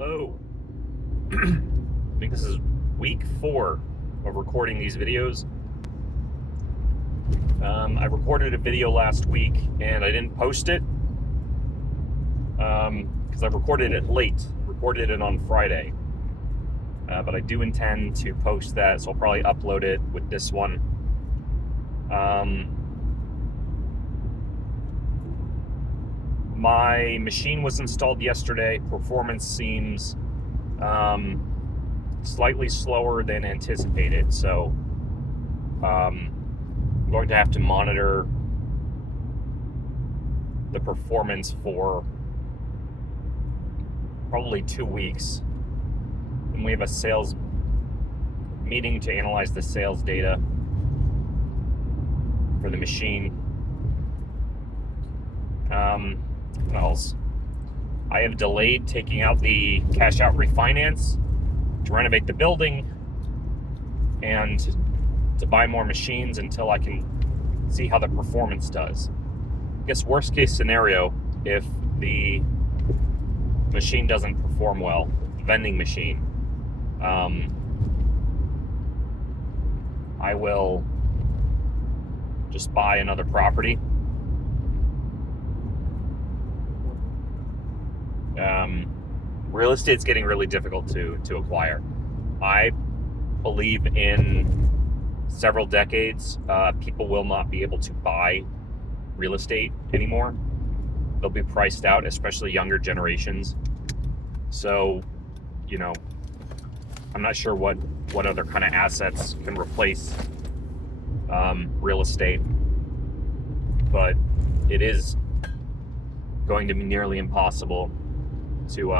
Hello. I think this is week 4 of recording these videos. I recorded a video last week and I didn't post it because I recorded it late. Recorded it on Friday. But I do intend to post that, so I'll probably upload it with this one. My machine was installed yesterday. Performance seems slightly slower than anticipated, so I'm going to have to monitor the performance for probably 2 weeks. And we have a sales meeting to analyze the sales data for the machine. What else? I have delayed taking out the cash out refinance to renovate the building and to buy more machines until I can see how the performance does. I guess worst case scenario, if the machine doesn't perform well, the vending machine, I will just buy another property. Real estate's getting really difficult to acquire. I believe in several decades, people will not be able to buy real estate anymore. They'll be priced out, especially younger generations. So, I'm not sure what other kind of assets can replace real estate, but it is going to be nearly impossible to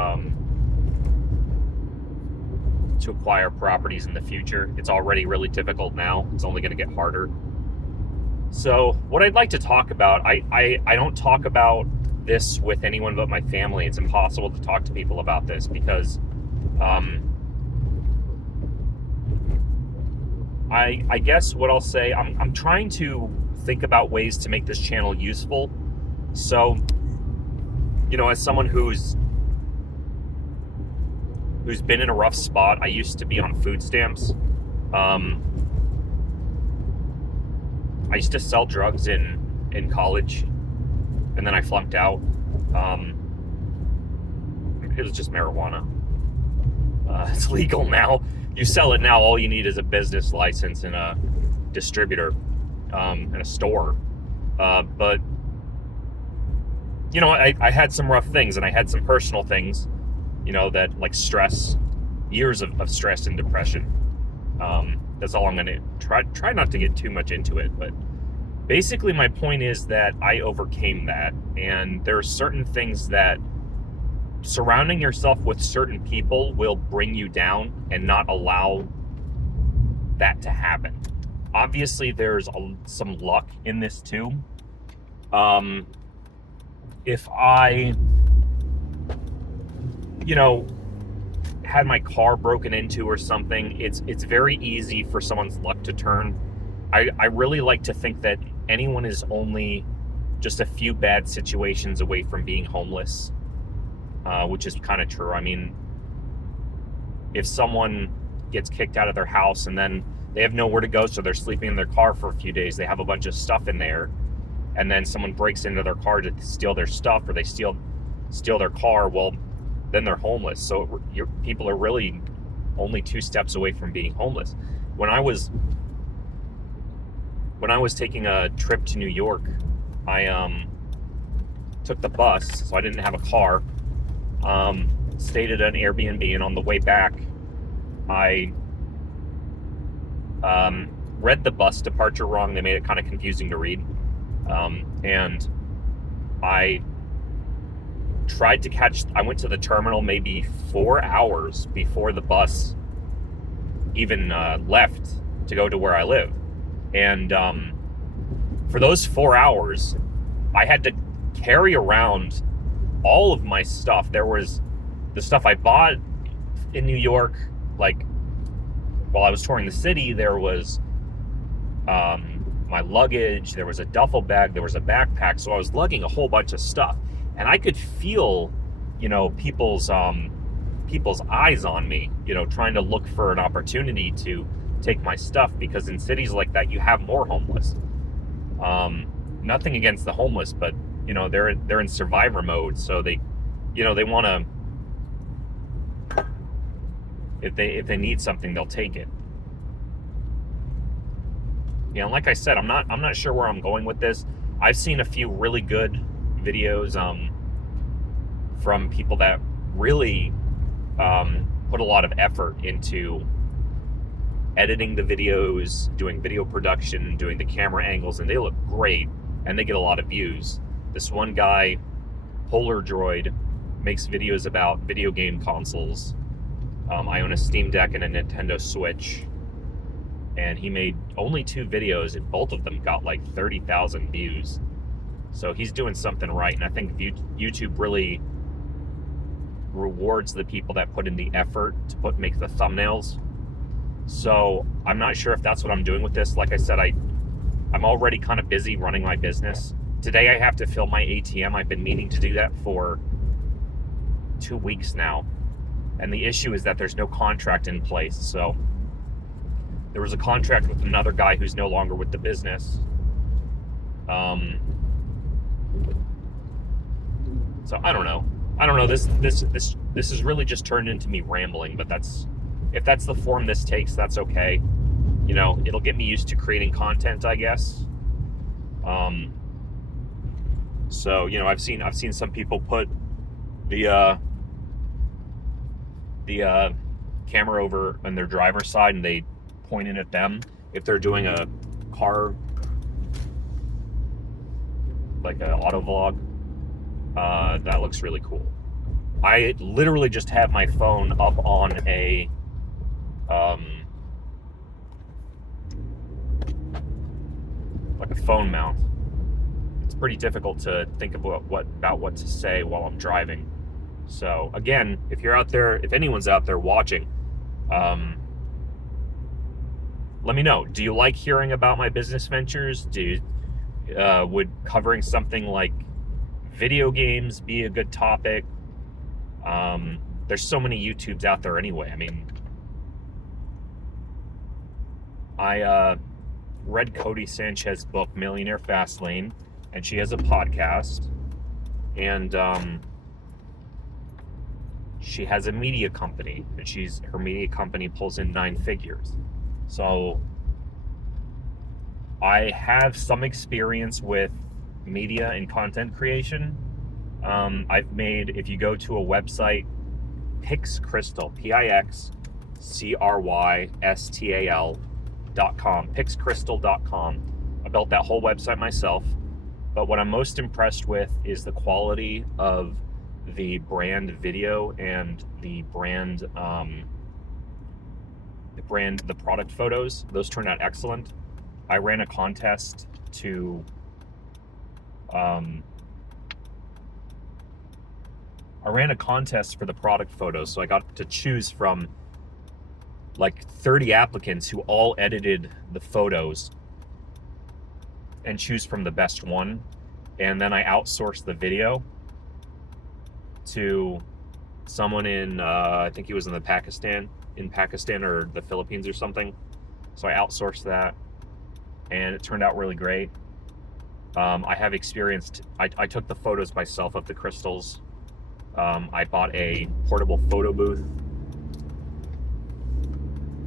acquire properties in the future. It's already really difficult now. It's only going to get harder. So what I'd like to talk about, I don't talk about this with anyone but my family. It's impossible to talk to people about this because I guess what I'll say, I'm trying to think about ways to make this channel useful. So, as someone who's been in a rough spot, I used to be on food stamps. I used to sell drugs in college, and then I flunked out. It was just marijuana. It's legal now. You sell it now, all you need is a business license and a distributor and a store. But I had some rough things, and I had some personal things, that like stress, years of stress and depression. That's all I'm going to try not to get too much into it. But basically my point is that I overcame that. And there are certain things that surrounding yourself with certain people will bring you down and not allow that to happen. Obviously there's some luck in this too. If I had my car broken into or something, it's very easy for someone's luck to turn. I really like to think that anyone is only just a few bad situations away from being homeless, which is kind of true. I mean, if someone gets kicked out of their house and then they have nowhere to go, so they're sleeping in their car for a few days, they have a bunch of stuff in there, and then someone breaks into their car to steal their stuff, or they steal their car, well, then they're homeless. So people are really only 2 steps away from being homeless. When I was taking a trip to New York, I took the bus, so I didn't have a car. Stayed at an Airbnb, and on the way back, I read the bus departure wrong. They made it kind of confusing to read, and I tried to I went to the terminal maybe 4 hours before the bus even left to go to where I live. And for those 4 hours, I had to carry around all of my stuff. There was the stuff I bought in New York, like while I was touring the city. There was my luggage, there was a duffel bag, there was a backpack. So I was lugging a whole bunch of stuff. And I could feel, people's people's eyes on me, trying to look for an opportunity to take my stuff, because in cities like that, you have more homeless. Nothing against the homeless, but, they're in survivor mode, so they want to, if they need something, they'll take it. Like I said, I'm not sure where I'm going with this. I've seen a few really good videos from people that really put a lot of effort into editing the videos, doing video production, doing the camera angles, and they look great, and they get a lot of views. This one guy, Polar Droid, makes videos about video game consoles. I own a Steam Deck and a Nintendo Switch, and he made only 2 videos, and both of them got like 30,000 views. So he's doing something right, and I think YouTube really rewards the people that put in the effort to make the thumbnails. So I'm not sure if that's what I'm doing with this. Like I said, I'm already kind of busy running my business. Today I have to fill my ATM. I've been meaning to do that for 2 weeks now. And the issue is that there's no contract in place. So there was a contract with another guy who's no longer with the business. So I don't know. This is really just turned into me rambling, but if that's the form this takes, that's okay. It'll get me used to creating content, I guess. So I've seen some people put the camera over on their driver's side, and they point in at them if they're doing a car, like an auto vlog. That looks really cool. I literally just have my phone up on a like a phone mount. It's pretty difficult to think about what to say while I'm driving. So again, if anyone's out there watching, let me know. Do you like hearing about my business ventures? Would covering something like video games be a good topic? There's so many YouTubes out there anyway. I mean, I read Cody Sanchez's book, Millionaire Fastlane, and she has a podcast, and she has a media company, and her media company pulls in 9 figures. So I have some experience with media and content creation. I've made, if you go to a website, PixCrystal, PixCrystal.com, PixCrystal.com. I built that whole website myself, but what I'm most impressed with is the quality of the brand video and the product photos. Those turned out excellent. I ran a contest to for the product photos, so I got to choose from like 30 applicants who all edited the photos and choose from the best one, and then I outsourced the video to someone in I think he was in Pakistan or the Philippines or something. So I outsourced that, and it turned out really great. I have experienced, I took the photos myself of the crystals. I bought a portable photo booth.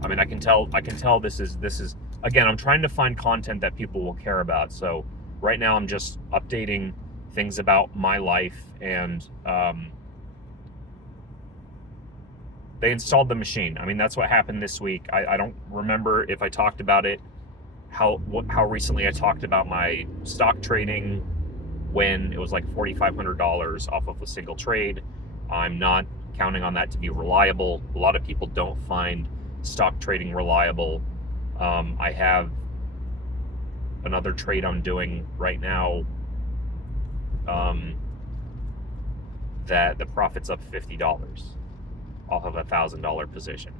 I mean, I can tell this is again, I'm trying to find content that people will care about. So right now I'm just updating things about my life, and they installed the machine. I mean, that's what happened this week. I don't remember if I talked about it, how recently I talked about my stock trading when it was like $4,500 off of a single trade. I'm not counting on that to be reliable. A lot of people don't find stock trading reliable. I have another trade I'm doing right now that the profit's up $50 off of a $1,000 position.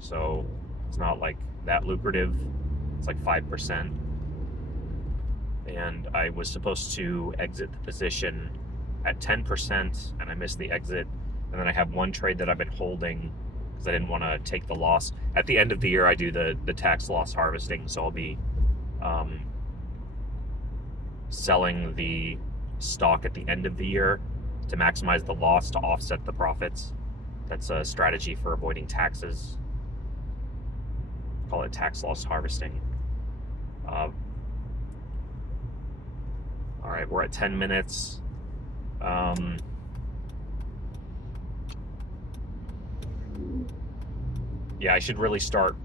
So it's not like that lucrative. It's like 5%. And I was supposed to exit the position at 10%, and I missed the exit. And then I have one trade that I've been holding because I didn't want to take the loss. At the end of the year, I do the tax loss harvesting, so I'll be selling the stock at the end of the year to maximize the loss to offset the profits. That's a strategy for avoiding taxes. Call it tax loss harvesting. All right, we're at 10 minutes. Yeah, I should really start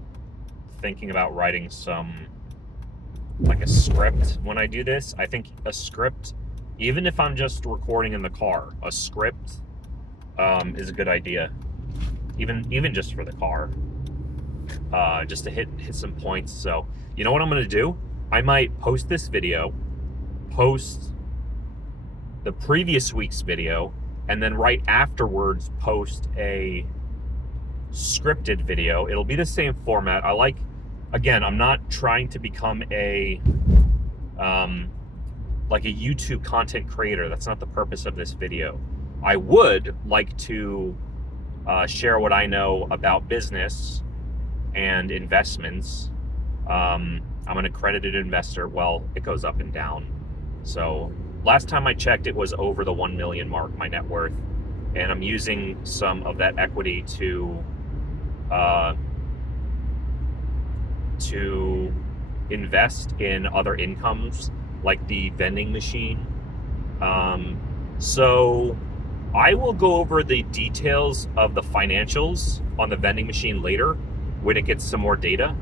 thinking about writing like a script when I do this. I think a script, even if I'm just recording in the car, a script is a good idea. Even just for the car, just to hit some points. So you know what I'm gonna do? I might post this video, post the previous week's video, and then right afterwards post a scripted video. It'll be the same format. Again, I'm not trying to become a like a YouTube content creator. That's not the purpose of this video. I would like to share what I know about business and investments. I'm an accredited investor. Well, it goes up and down. So last time I checked, it was over the 1 million mark, my net worth. And I'm using some of that equity to invest in other incomes, like the vending machine. So I will go over the details of the financials on the vending machine later when it gets some more data.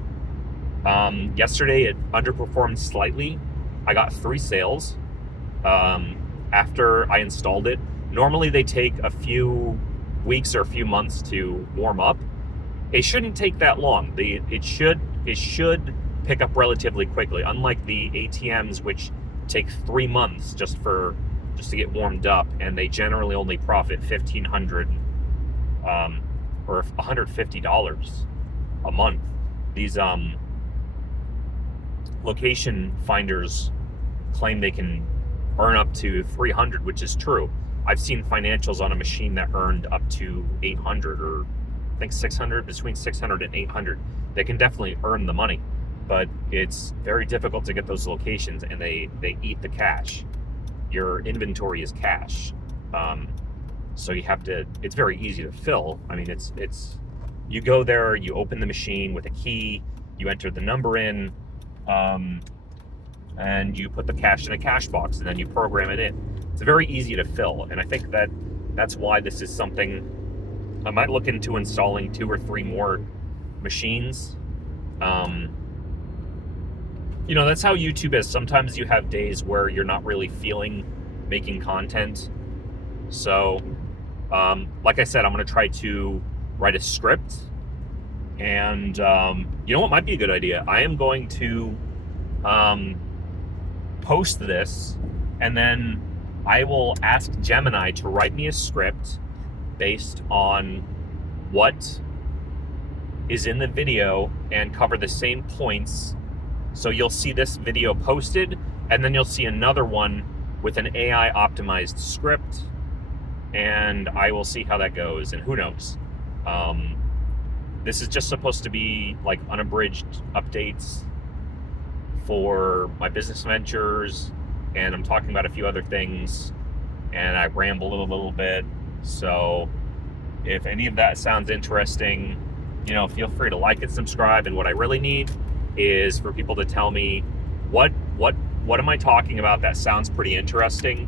Yesterday it underperformed slightly. I got 3 sales after I installed it. Normally they take a few weeks or a few months to warm up. It shouldn't take that long. It should pick up relatively quickly, unlike the ATMs, which take 3 months just to get warmed up, and they generally only profit $1,500 or $150 a month. These location finders claim they can earn up to $300, which is true. I've seen financials on a machine that earned up to $800, or I think $600, between $600 and $800. They can definitely earn the money, but it's very difficult to get those locations, and they eat the cash. Your inventory is cash, so you have to. It's very easy to fill. I mean, it's you go there, you open the machine with a key, you enter the number in, and you put the cash in a cash box, and then you program it in. It's very easy to fill, and I think that's why this is something I might look into installing 2 or 3 more machines. That's how YouTube is. Sometimes you have days where you're not really feeling making content. So, like I said, I'm going to try to write a script. And you know what might be a good idea? I am going to post this, and then I will ask Gemini to write me a script based on what is in the video and cover the same points. So you'll see this video posted, and then you'll see another one with an AI optimized script, and I will see how that goes, and who knows. This is just supposed to be like unabridged updates for my business ventures, and I'm talking about a few other things, and I ramble a little bit. So if any of that sounds interesting, feel free to like and subscribe. And what I really need is for people to tell me what am I talking about that sounds pretty interesting,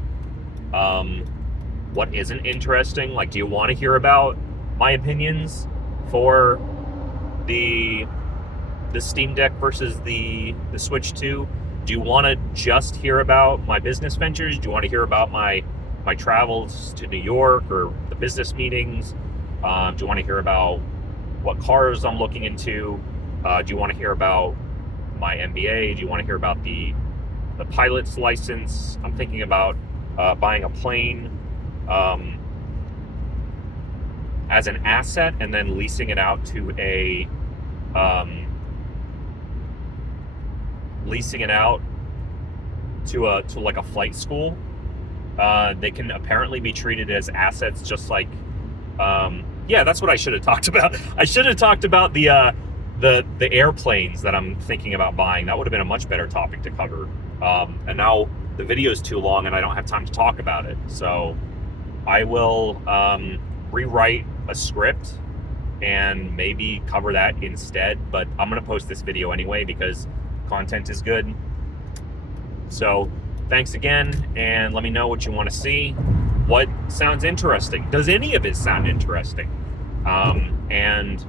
what isn't interesting. Like, do you want to hear about my opinions for the Steam Deck versus the Switch 2? Do you want to just hear about my business ventures? Do you want to hear about my travels to New York or the business meetings? Do you want to hear about what cars I'm looking into? Do you want to hear about my MBA? Do you want to hear about the pilot's license? I'm thinking about buying a plane as an asset and then leasing it out to a like a flight school. They can apparently be treated as assets, just like Yeah, that's what I should have talked about. I should have talked about the airplanes that I'm thinking about buying. That would have been a much better topic to cover. And now the video is too long and I don't have time to talk about it. So I will rewrite a script and maybe cover that instead. But I'm going to post this video anyway because content is good. So thanks again, and let me know what you want to see. What sounds interesting? Does any of it sound interesting? And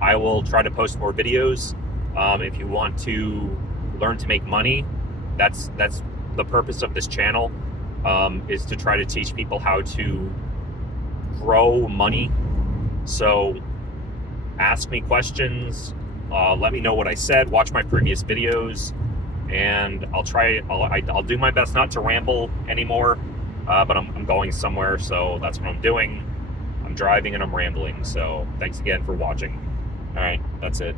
I will try to post more videos. If you want to learn to make money, that's the purpose of this channel, is to try to teach people how to grow money. So ask me questions, let me know what I said, watch my previous videos, and I'll do my best not to ramble anymore, but I'm going somewhere, so that's what I'm doing. I'm driving and I'm rambling, so thanks again for watching. All right, that's it.